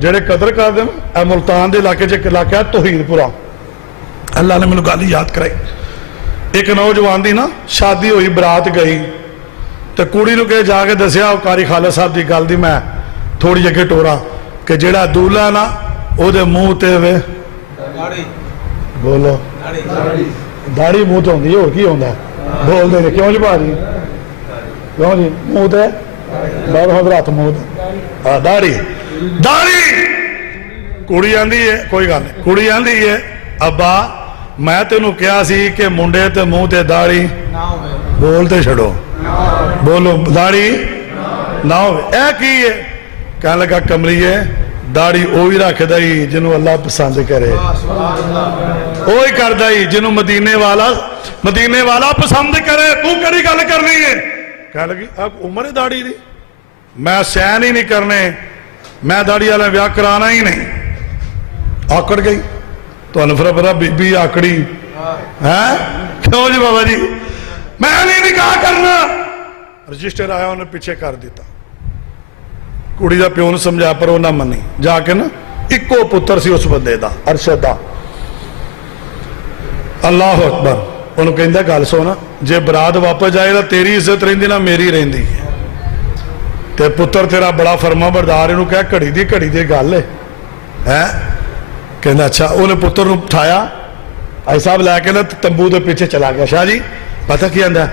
ਜਿਹੜੇ ਕਦਰ ਕਰਦੇ ਨੇ। ਇਹ ਮੁਲਤਾਨ ਦੇ ਇਲਾਕੇ 'ਚ ਇੱਕ ਇਲਾਕਾ ਤੋਹੀਦਪੁਰਾ, ਅੱਲਾ ਨੇ ਮੈਨੂੰ ਗੱਲ ਯਾਦ ਕਰਾਈ। ਇੱਕ ਨੌਜਵਾਨ ਦੀ ਨਾ ਸ਼ਾਦੀ ਹੋਈ, ਬਰਾਤ ਗਈ ਤੇ ਕੁੜੀ ਨੂੰ ਕਹੇ ਜਾ ਕੇ ਦੱਸਿਆ कारी खालद साहब की गल दी, मैं थोड़ी अगे टोरा कि जेड़ा दूल्हा ना ਉਹਦੇ ਮੂੰਹ ਤੇ ਵੇ ਬੋਲੋ ਦਾੜੀ ਮੂੰਹ ਤੇ ਹੁੰਦੀ, ਹੋਰ ਕੀ ਹੁੰਦਾ ਬੋਲਦੇ ਨੇ ਕਿਉਂ ਜੀ ਭਾਜੀ, ਕਿਉਂ ਜੀ ਮੂੰਹ ਤੇ ਬਾਹਰ ਹਜ਼ਰਤ ਮੂੰਹ ਤੇ ਦਾੜੀ ਦਾੜੀ। ਕੁੜੀ ਆਂਦੀ ਹੈ ਕੋਈ ਗੱਲ ਨਹੀਂ, ਕੁੜੀ ਆਂਦੀ ਹੈ ਅੱਬਾ मैं तेनू कहा सी कि मुंडे ते मुंह ते दाढ़ी बोलते छड़ो, बोलो दाढ़ी ना हो। की है कह लगा कमलीए दाढ़ी वो भी रखदा ही जिन्हों अल्लाह पसंद करे, वो ही करदा ही जिन्हों मदीने वाला पसंद करे। तू कड़ी गल करनी है? कह लगी अब उम्र है दाढ़ी दी, मैं सहन ही नहीं करने, मैं दाढ़ी वाला ब्याह कराना ही नहीं। आकड़ गई तो फिर पता बीबी आकड़ी है क्यों जी बाबा जी, मैं नहीं निकाह करना। रजिस्टर आया उन्हें पीछे कर दिता, कुड़ी का प्यो ने समझाया पर वो ना मनी। जाके ना इको पुत्र सी उस बंदे दा अरशद दा, अल्लाह अकबर। उन्होंने कहता गल सुन, जे बरात वापस जाए तो तेरी इज्जत रहिंदी ना मेरी रहिंदी, ते पुत्र तेरा बड़ा फरमा बरदार, इनू कह घड़ी दी गल है। कहना अच्छा। उन्हें पुत्र को उठाया, भाई साहब लैके ना तंबू के पीछे चला गया। शाह जी पता की आंदा,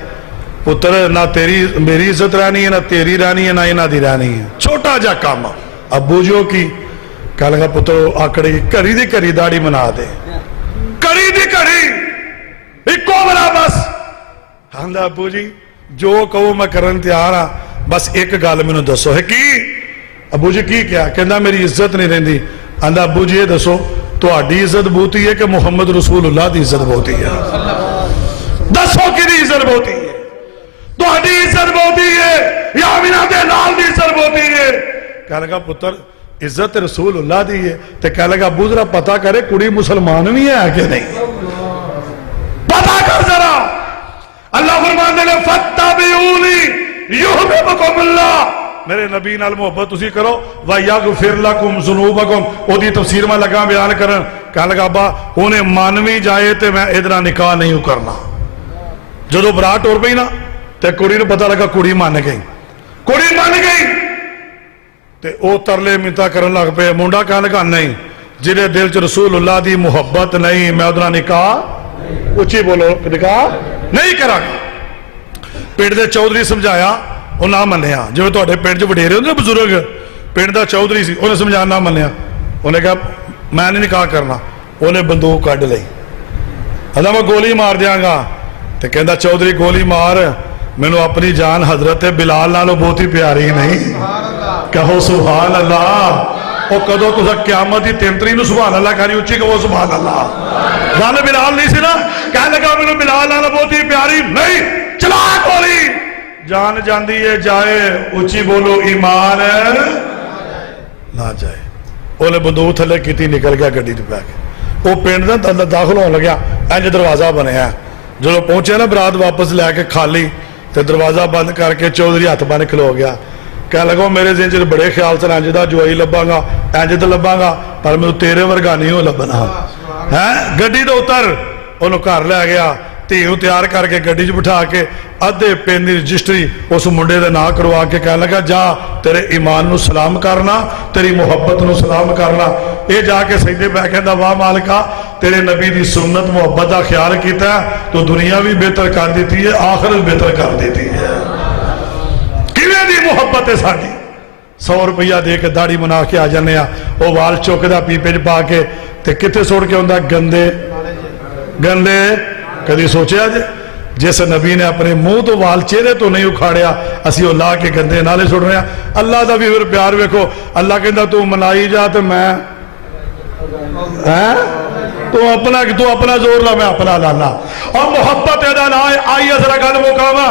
पुत्र ना तेरी मेरी इज्जत रहनी है, ना तेरी रहनी है, ना इन्हों की रहनी है। छोटा जा काम अबू जो की कह लगा पुत्र आकड़ी घड़ी दी घड़ी दाढ़ी मना दे, घड़ी दी घड़ी इको बना बस। आंदा अबू जी जो कहो मैं करन तैयार हाँ, बस एक गल मैनू दसो है की। अबू जी की क्या? कहना मेरी इज्जत नहीं रहिंदी। आंदा अबू जी ये दसो तुहाडी इज्जत बहुती है कि मुहम्मद रसूलुल्लाह की इज्जत बहुती है? दसो कि इज्जत बहुती है? तुहाडी इज्जत बहुती है या अमीना दे लाल की इज्जत बहुती है? कह लगा पुत्र इज्जत रसूलुल्लाह दी है। तो कह लगा अबू जरा पता करे कुड़ी मुसलमान भी है कि नहीं, पता कर जरा। अल्लाह फरमाते हैं फत्तबिऊनी युहब्बुकुमुल्लाह, मेरे नबी नाल मुहब्बत तुसी करो, व यगफिर लकुम ज़ुनूबकुम। ओदी तफसीर में लगा बयान करन। कह लगा अब्बा उन्हें मन भी जाए तो मैं इधर निकाह नहीं करना। जो बरात टुर पई ना ते कुड़ी नूं पता लगा, कुड़ी मान गई, कुड़ी मान गई ते ओ तरले मिन्नतां करन लग पे। मुंडा कह लगा नहीं, जिहदे दिल च रसूलुल्लाह दी मुहब्बत नहीं मैं उहदे नाल निकाह, उच्ची बोलो, निकाह नहीं करांगा। पिंड दे चौधरी समझाया, वो ना मनिया। जिवें तुहाडे पिंड च वडेरे होंदे बजुर्ग, पिंड दा चौधरी सी, उन्हें समझाना ना मनिया। उन्हें कहा मैं नहीं निकाह करना। उन्हें बंदूक कढ लई, कहंदा मैं गोली मार दियांगा। ते कहंदा चौधरी गोली मार, मैनू अपनी जान हजरत बिलाल नालों बहुत ही प्यारी नहीं। कहो सुभान अल्लाह। वो कदों तुस क्यामत की तिंतरी नूं सुभान अल्लाह करी, उच्ची कहो सुभान अल्लाह। गल बिलाल नहीं सी ना, कह लगा मैनू बिलाल नालों बहुत ही प्यारी नहीं, चला गोली। जान जाती है जाए, उच्ची बोलो ईमान ना जाए। उन्हें बंदूक थले की, निकल गया गड्डी च पै के। वो पिंड के अंदर दाखिल होने लग्या, इंज दरवाजा बनया। जो पहुंचे ना बरात वापस लैके खाली, तो दरवाजा बंद करके चौधरी हथ बन खलो गया। कह लगा मेरे जिन च बड़े ख्याल से इंज का जुआई लभांगा, इंज तो लभांगा, पर मैं तेरे वर्गा नहीं हो लभना है। गड्डी तो उतर, उन्होंने घर लै गया, धी तैयार करके गड्डी च बिठा के अद्धे पेन की रजिस्ट्री उस मुंडे के नाम करवा के कह लगा जा तेरे ईमान नू सलाम करना, तेरी मुहब्बत नू सलाम करना। ये जाके सजदे पै कहंदा वाह मालिका तेरे नबी की सुन्नत मुहब्बत का ख्याल किया तो दुनिया भी बेहतर कर दी है, आखिरत बेहतर कर दी है। किवें दी मुहब्बत है साडी। 100 रुपया दे के दाढ़ी मना के आ जाने, वो वाल चुकदा पीपे च पा के ते कित्थे सुट के आउंदा गंदे गंदे। कभी सोचा जे जिस नबी ने अपने मुंह तो वाल चेहरे तो नहीं उखाड़िया, असी वो ला के गंदे नाले सुट रहे हैं। अल्लाह का भी फिर प्यार वेखो, अल्लाह कहता तू मनाई जा तो मैं है तू अपना जोर ला मैं अपना लाना। और मुहब्बत आई जरा गल मुकावा।